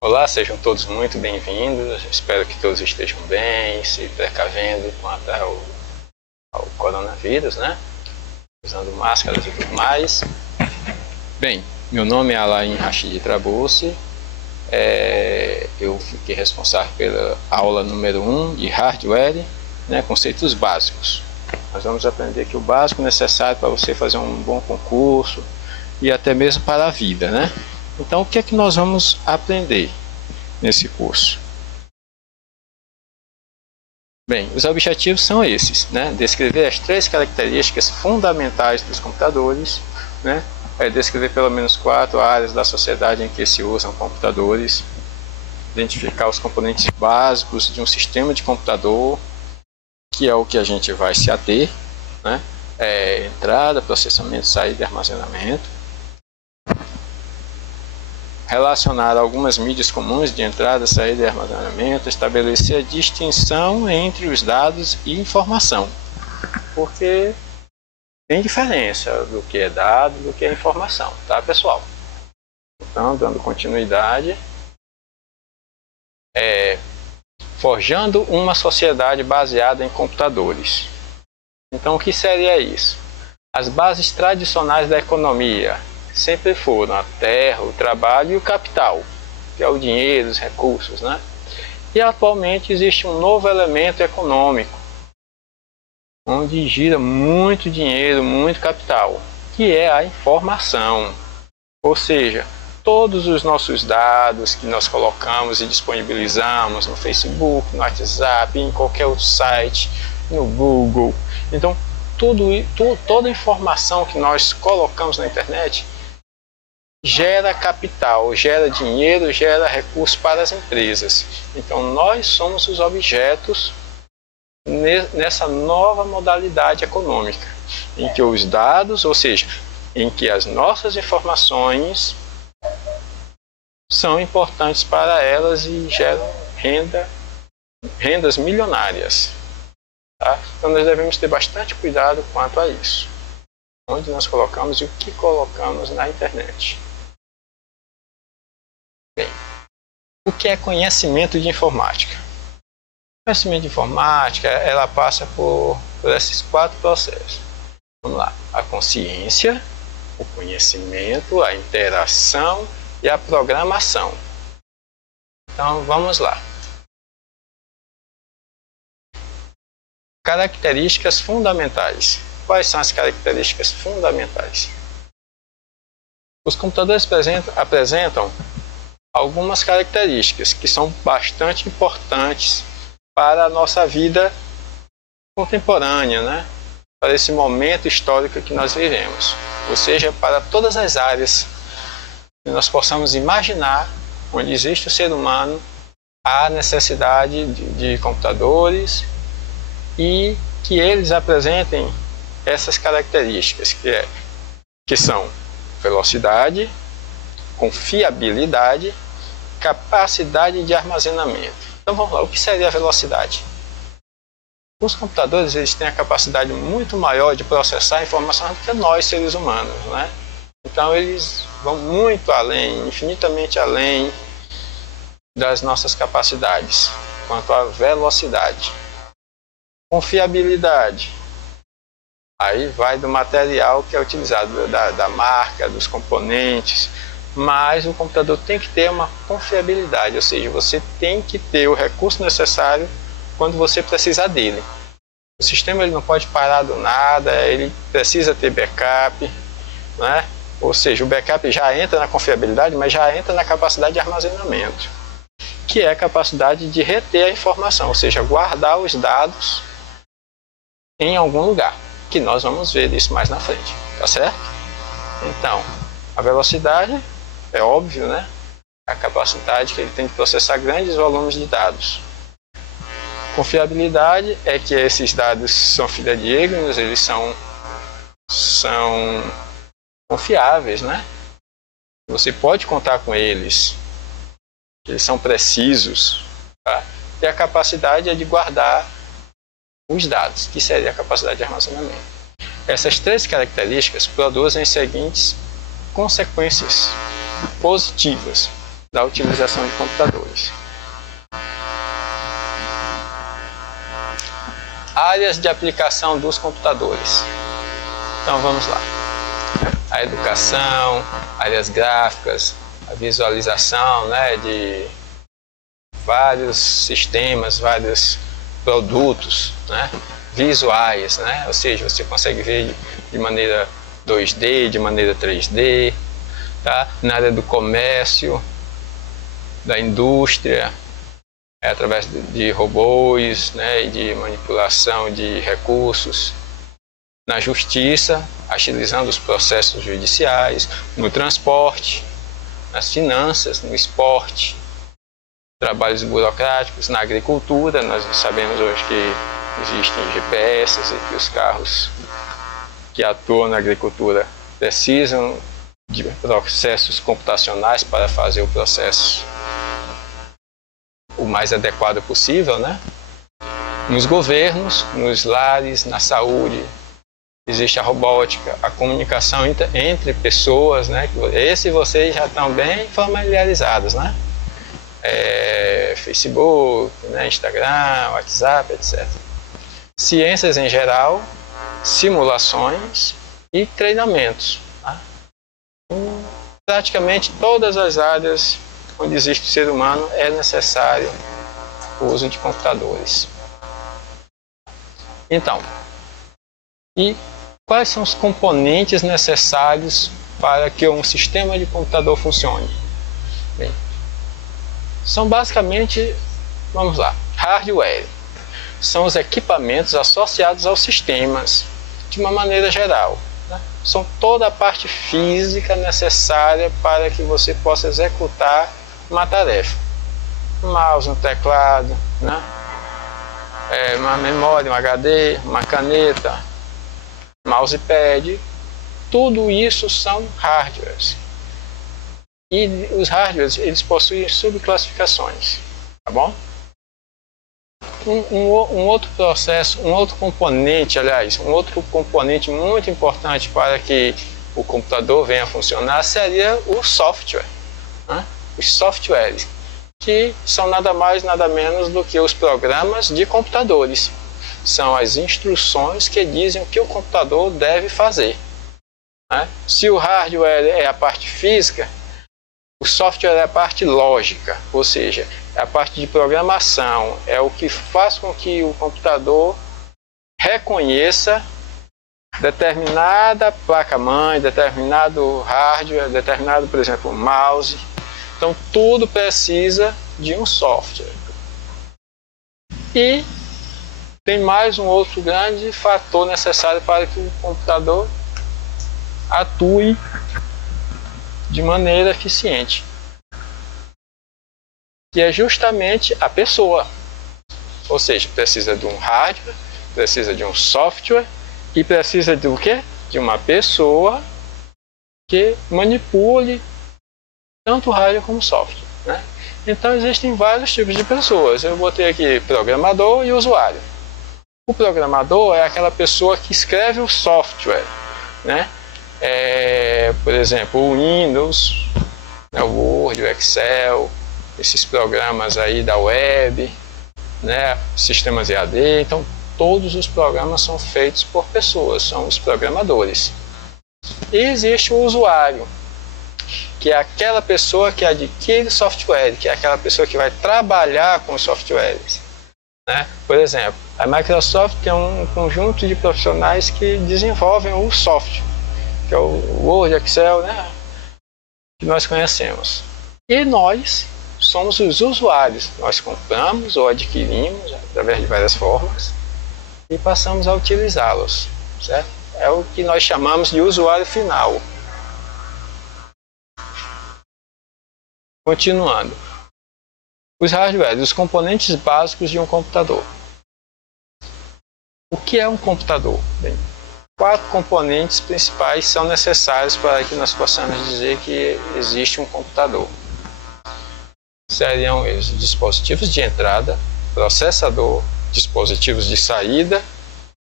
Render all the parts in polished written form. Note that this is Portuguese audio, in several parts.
Olá, sejam todos muito bem-vindos. Espero que todos estejam bem, se precavendo quanto ao coronavírus, né? Usando máscaras e tudo mais. Bem, meu nome é Alain Rachid Trabucci. Eu fiquei responsável pela aula número 1 de hardware, né, conceitos básicos. Nós vamos aprender aqui o básico necessário para você fazer um bom concurso e até mesmo para a vida, né? Então, o que é que nós vamos aprender nesse curso? Bem, os objetivos são esses, né? Descrever as 3 características fundamentais dos computadores, né? Descrever pelo menos 4 áreas da sociedade em que se usam computadores, identificar os componentes básicos de um sistema de computador, que é o que a gente vai se ater, né? Entrada, processamento, saída e armazenamento. Relacionar algumas mídias comuns de entrada, saída e armazenamento, estabelecer a distinção entre os dados e informação, porque tem diferença do que é dado do que é informação, tá, pessoal? Então, dando continuidade, forjando uma sociedade baseada em computadores. Então, o que seria isso? As bases tradicionais da economia sempre foram a terra, o trabalho e o capital, que é o dinheiro, os recursos, né? E atualmente existe um novo elemento econômico, onde gira muito dinheiro, muito capital, que é a informação. Ou seja, todos os nossos dados que nós colocamos e disponibilizamos no Facebook, no WhatsApp, em qualquer outro site, no Google. Então, toda a informação que nós colocamos na internet gera capital, gera dinheiro, gera recursos para as empresas. Então, nós somos os objetos nessa nova modalidade econômica, em que os dados, ou seja, em que as nossas informações são importantes para elas e geram rendas milionárias. Tá? Então, nós devemos ter bastante cuidado quanto a isso. Onde nós colocamos e o que colocamos na internet. Bem, o que é conhecimento de informática? Conhecimento de informática, ela passa por esses 4 processos. Vamos lá, a consciência, o conhecimento, a interação e a programação. Então, vamos lá. Características fundamentais. Quais são as características fundamentais? Os computadores apresentam algumas características que são bastante importantes para a nossa vida contemporânea, né? Para esse momento histórico que nós vivemos. Ou seja, para todas as áreas que nós possamos imaginar, onde existe o ser humano, há necessidade de computadores e que eles apresentem essas características, que são velocidade, confiabilidade, capacidade de armazenamento. Então vamos lá, o que seria a velocidade? Os computadores eles têm a capacidade muito maior de processar informação do que nós, seres humanos, né? Então eles vão muito além, infinitamente além das nossas capacidades, quanto à velocidade. Confiabilidade. Aí vai do material que é utilizado, da marca, dos componentes, mas o computador tem que ter uma confiabilidade, ou seja, você tem que ter o recurso necessário quando você precisar dele. O sistema ele não pode parar do nada, ele precisa ter backup, né? Ou seja, o backup já entra na confiabilidade, mas já entra na capacidade de armazenamento, que é a capacidade de reter a informação, ou seja, guardar os dados em algum lugar, que nós vamos ver isso mais na frente, tá certo? Então, a velocidade é óbvio, né? A capacidade que ele tem de processar grandes volumes de dados. Confiabilidade é que esses dados são fidedignos, eles são confiáveis, né? Você pode contar com eles, eles são precisos, tá? E a capacidade é de guardar os dados, que seria a capacidade de armazenamento. Essas 3 características produzem as seguintes consequências positivas. da utilização de computadores. Áreas de aplicação dos computadores. Então vamos lá. A educação, áreas gráficas, a visualização, né, de vários sistemas, vários produtos, né, visuais, né, ou seja, você consegue ver de maneira 2D, de maneira 3D, tá? Na área do comércio, da indústria, através de robôs, né, e de manipulação de recursos. Na justiça, agilizando os processos judiciais, no transporte, nas finanças, no esporte, trabalhos burocráticos, na agricultura. Nós sabemos hoje que existem GPS e que os carros que atuam na agricultura precisam de processos computacionais para fazer o processo o mais adequado possível, né? Nos governos, nos lares, na saúde, existe a robótica, a comunicação entre pessoas, né? Esse vocês já estão bem familiarizados, né? Facebook, né? Instagram, WhatsApp, etc. Ciências em geral, simulações e treinamentos. Tá? Praticamente todas as áreas onde existe o ser humano é necessário o uso de computadores. Então, e quais são os componentes necessários para que um sistema de computador funcione? Bem, são basicamente, vamos lá, hardware. São os equipamentos associados aos sistemas, de uma maneira geral. Né? São toda a parte física necessária para que você possa executar uma tarefa. Um mouse, um teclado, né? Uma memória, um HD, uma caneta, mousepad, tudo isso são hardwares. E os hardwares, eles possuem subclassificações, tá bom? Um outro processo, um outro componente, aliás, um outro componente muito importante para que o computador venha a funcionar seria o software, né? Os softwares, que são nada mais, nada menos do que os programas de computadores. São as instruções que dizem o que o computador deve fazer. Né? Se o hardware é a parte física, o software é a parte lógica, ou seja, é a parte de programação, é o que faz com que o computador reconheça determinada placa-mãe, determinado hardware, determinado, por exemplo, mouse. Então, tudo precisa de um software. E tem mais um outro grande fator necessário para que o computador atue de maneira eficiente, que é justamente a pessoa. Ou seja, precisa de um hardware, precisa de um software e precisa de o quê? De uma pessoa que manipule tanto o hardware como o software. Né? Então existem vários tipos de pessoas. Eu botei aqui programador e usuário. O programador é aquela pessoa que escreve o software, né? Por exemplo, o Windows, né? O Word, o Excel, esses programas aí da web, né? Sistemas EAD. Então todos os programas são feitos por pessoas, são os programadores. E existe o usuário, que é aquela pessoa que adquire software, que é aquela pessoa que vai trabalhar com os softwares. Né? Por exemplo, a Microsoft tem um conjunto de profissionais que desenvolvem o software, que é o Word, Excel, né? Que nós conhecemos. E nós somos os usuários. Nós compramos ou adquirimos através de várias formas e passamos a utilizá-los. Certo? É o que nós chamamos de usuário final. Continuando. Os hardwares, os componentes básicos de um computador. O que é um computador? Bem, 4 componentes principais são necessários para que nós possamos dizer que existe um computador. Seriam eles dispositivos de entrada, processador, dispositivos de saída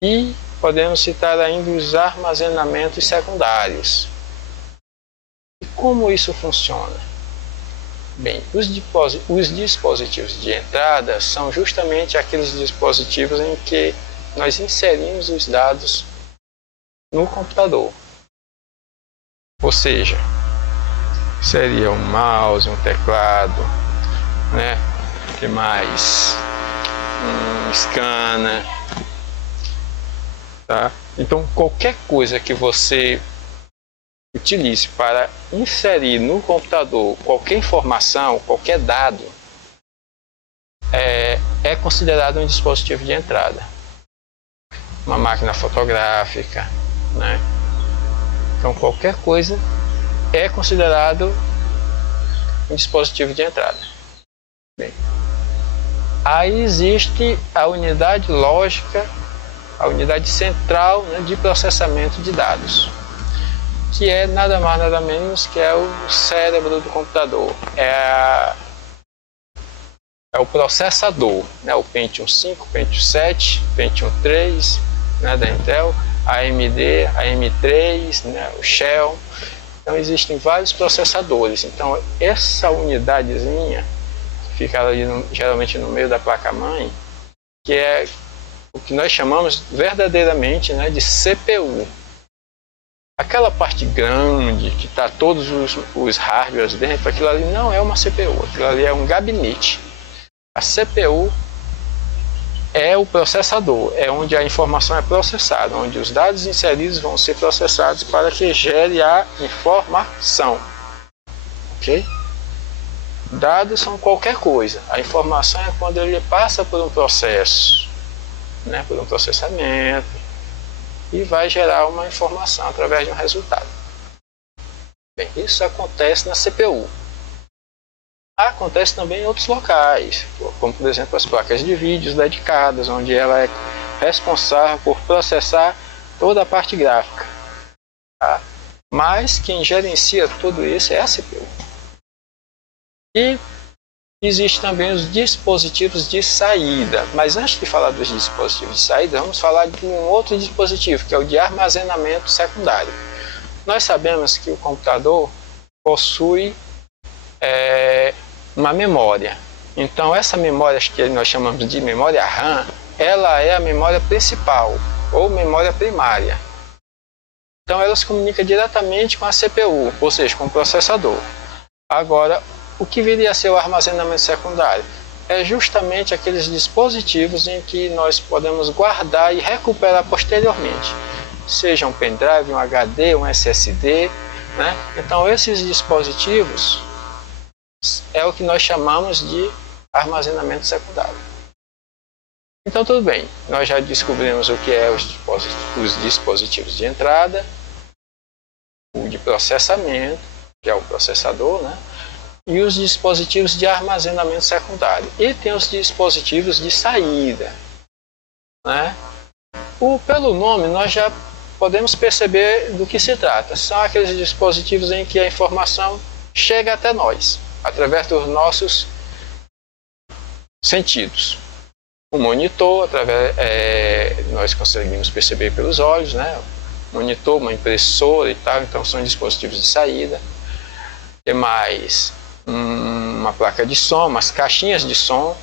e podemos citar ainda os armazenamentos secundários. E como isso funciona? Bem, os dispositivos de entrada são justamente aqueles dispositivos em que nós inserimos os dados no computador. Ou seja, seria um mouse, um teclado, né? O que mais? Um scanner, tá? Então, qualquer coisa que você utilize para inserir no computador qualquer informação, qualquer dado, é considerado um dispositivo de entrada. Uma máquina fotográfica, né? Então, qualquer coisa é considerado um dispositivo de entrada. Bem, aí existe a unidade lógica, a unidade central, né, de processamento de dados, que é nada mais nada menos que é o cérebro do computador, é o processador, né, o Pentium 5, Pentium 7, Pentium 3, né, da Intel, a AMD, a M3, né, o Shell. Então existem vários processadores. Então essa unidadezinha fica ali geralmente no meio da placa-mãe, que é o que nós chamamos verdadeiramente, né, de CPU. Aquela parte grande que está todos os hardwares dentro, aquilo ali não é uma CPU, aquilo ali é um gabinete. A CPU é o processador, é onde a informação é processada, onde os dados inseridos vão ser processados para que gere a informação. Ok? Dados são qualquer coisa, a informação é quando ele passa por um processo, né, por um processamento, e vai gerar uma informação através de um resultado. Bem, isso acontece na CPU. Acontece também em outros locais, como por exemplo as placas de vídeos dedicadas, onde ela é responsável por processar toda a parte gráfica. Tá? Mas quem gerencia tudo isso é a CPU. E existe também os dispositivos de saída. Mas antes de falar dos dispositivos de saída, vamos falar de um outro dispositivo, que é o de armazenamento secundário. Nós sabemos que o computador possui uma memória. Então essa memória que nós chamamos de memória RAM, ela é a memória principal ou memória primária. Então ela se comunica diretamente com a CPU, ou seja, com o processador. Agora, o que viria a ser o armazenamento secundário? É justamente aqueles dispositivos em que nós podemos guardar e recuperar posteriormente. Seja um pendrive, um HD, um SSD, né? Então esses dispositivos é o que nós chamamos de armazenamento secundário. Então tudo bem, nós já descobrimos o que é os dispositivos de entrada, o de processamento, que é o processador, né? E os dispositivos de armazenamento secundário. E tem os dispositivos de saída, né? Pelo nome nós já podemos perceber do que se trata. São aqueles dispositivos em que a informação chega até nós, através dos nossos sentidos. O monitor, nós conseguimos perceber pelos olhos, né? Monitor, uma impressora e tal, então são dispositivos de saída. Tem mais uma placa de som, umas caixinhas de som,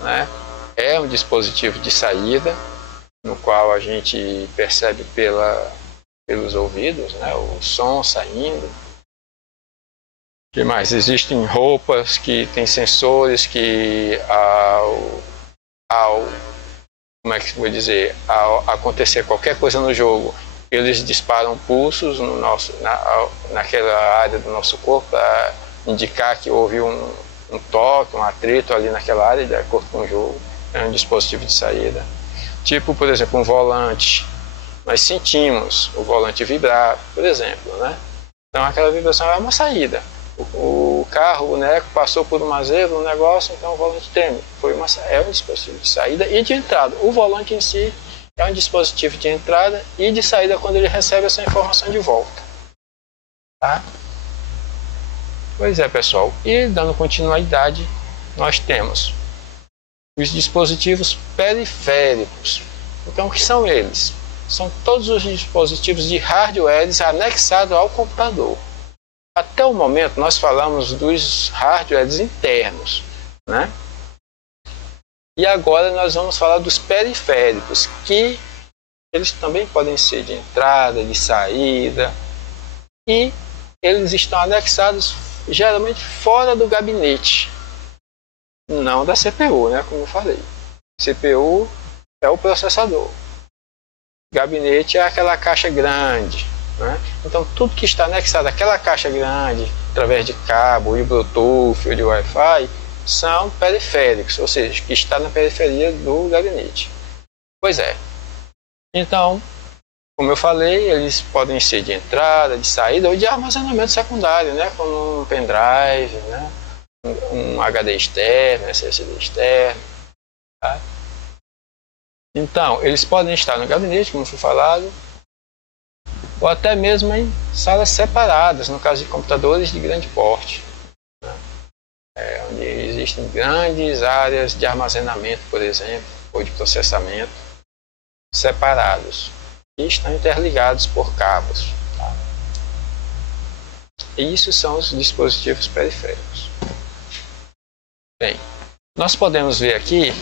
né? É um dispositivo de saída, no qual a gente percebe pelos ouvidos, né? O som saindo. O que mais? Existem roupas que têm sensores que como é que eu vou dizer, ao acontecer qualquer coisa no jogo, eles disparam pulsos naquela área do nosso corpo para indicar que houve um toque, um atrito ali naquela área de acordo com o jogo. É um dispositivo de saída. Tipo, por exemplo, um volante. Nós sentimos o volante vibrar, por exemplo, né? Então aquela vibração é uma saída. O carro, o boneco passou por uma zebra, um negócio, então o volante treme. É um dispositivo de saída e de entrada. O volante em si é um dispositivo de entrada e de saída quando ele recebe essa informação de volta. Tá? Pois é, pessoal. E dando continuidade, nós temos os dispositivos periféricos. Então, o que são eles? São todos os dispositivos de hardware anexados ao computador. Até o momento nós falamos dos hardwares internos, né? E agora nós vamos falar dos periféricos, que eles também podem ser de entrada, de saída, e eles estão anexados geralmente fora do gabinete, não da CPU, né? Como eu falei. CPU é o processador. Gabinete é aquela caixa grande, né? Então tudo que está anexado àquela caixa grande, através de cabo, de Bluetooth ou de Wi-Fi, são periféricos, ou seja, que está na periferia do gabinete. Pois é. Então, como eu falei, eles podem ser de entrada, de saída ou de armazenamento secundário, né? Como um pendrive, né? Um HD externo, SSD externo. Tá? Então, eles podem estar no gabinete, como foi falado, ou até mesmo em salas separadas, no caso de computadores de grande porte, né? Onde existem grandes áreas de armazenamento, por exemplo, ou de processamento, separados, e estão interligados por cabos. Tá? E isso são os dispositivos periféricos. Bem, nós podemos ver aqui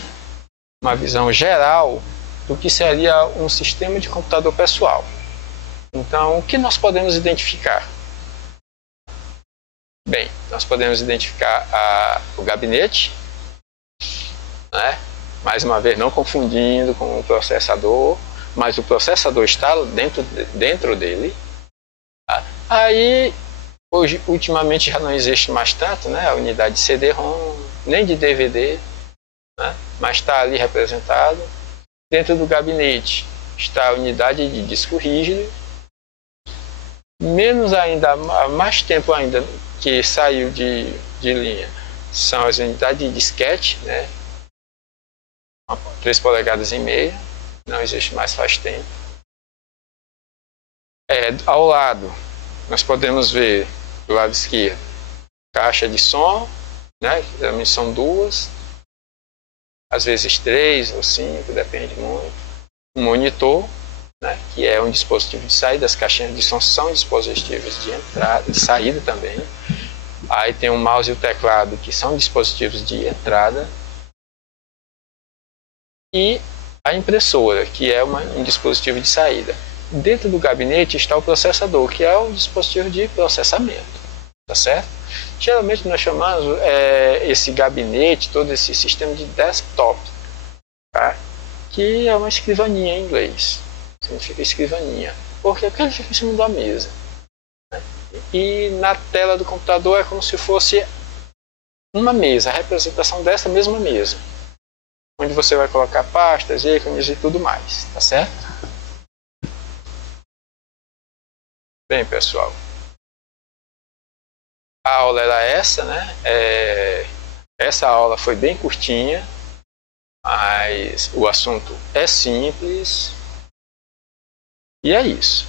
uma visão geral do que seria um sistema de computador pessoal. Então, o que nós podemos identificar? Bem, nós podemos identificar o gabinete, né? Mais uma vez, não confundindo com o processador, mas o processador está dentro dele. Tá? Aí, hoje, ultimamente já não existe mais tanto, né? A unidade de CD-ROM, nem de DVD, né? Mas está ali representado. Dentro do gabinete está a unidade de disco rígido. Menos ainda, há mais tempo ainda que saiu de linha, são as unidades de disquete, né? 3 polegadas e meia, não existe mais faz tempo. Ao lado, nós podemos ver, do lado esquerdo, caixa de som, né? Geralmente são 2, às vezes 3 ou 5, depende muito. Um monitor, né? Que é um dispositivo de saída, as caixinhas de som são dispositivos de entrada, de saída também. Aí tem o mouse e o teclado, que são dispositivos de entrada. E a impressora, que é um dispositivo de saída. Dentro do gabinete está o processador, que é um dispositivo de processamento. Tá certo? Geralmente nós chamamos esse gabinete, todo esse sistema de desktop, tá? Que é uma escrivaninha em inglês. Significa escrivaninha. Porque ele fica em cima da mesa. Né? E na tela do computador é como se fosse uma mesa, a representação dessa mesma mesa, onde você vai colocar pastas, ícones e tudo mais, tá certo? Bem, pessoal, a aula era essa, né? Essa aula foi bem curtinha, mas o assunto é simples e é isso.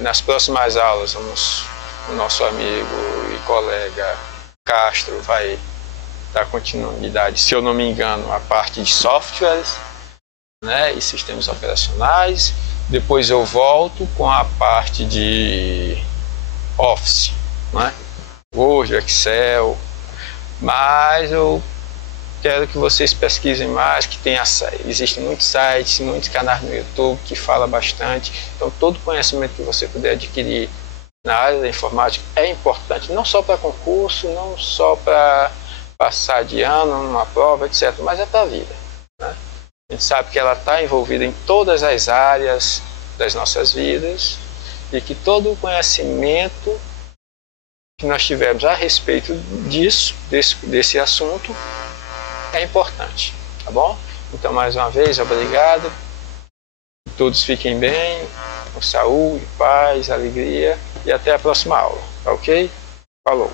Nas próximas aulas, o nosso amigo e colega Castro vai dar continuidade, se eu não me engano, a parte de softwares, né, e sistemas operacionais. Depois eu volto com a parte de Office, né, Word, Excel, mas eu quero que vocês pesquisem mais, que existem muitos sites, muitos canais no YouTube que falam bastante. Então todo conhecimento que você puder adquirir na área da informática é importante, não só para concurso, não só para passar de ano numa prova, etc., mas é para a vida, né? A gente sabe que ela está envolvida em todas as áreas das nossas vidas e que todo o conhecimento que nós tivermos a respeito desse assunto é importante, tá bom? Então, mais uma vez, obrigado. Todos fiquem bem, com saúde, paz, alegria e até a próxima aula, tá ok? Falou!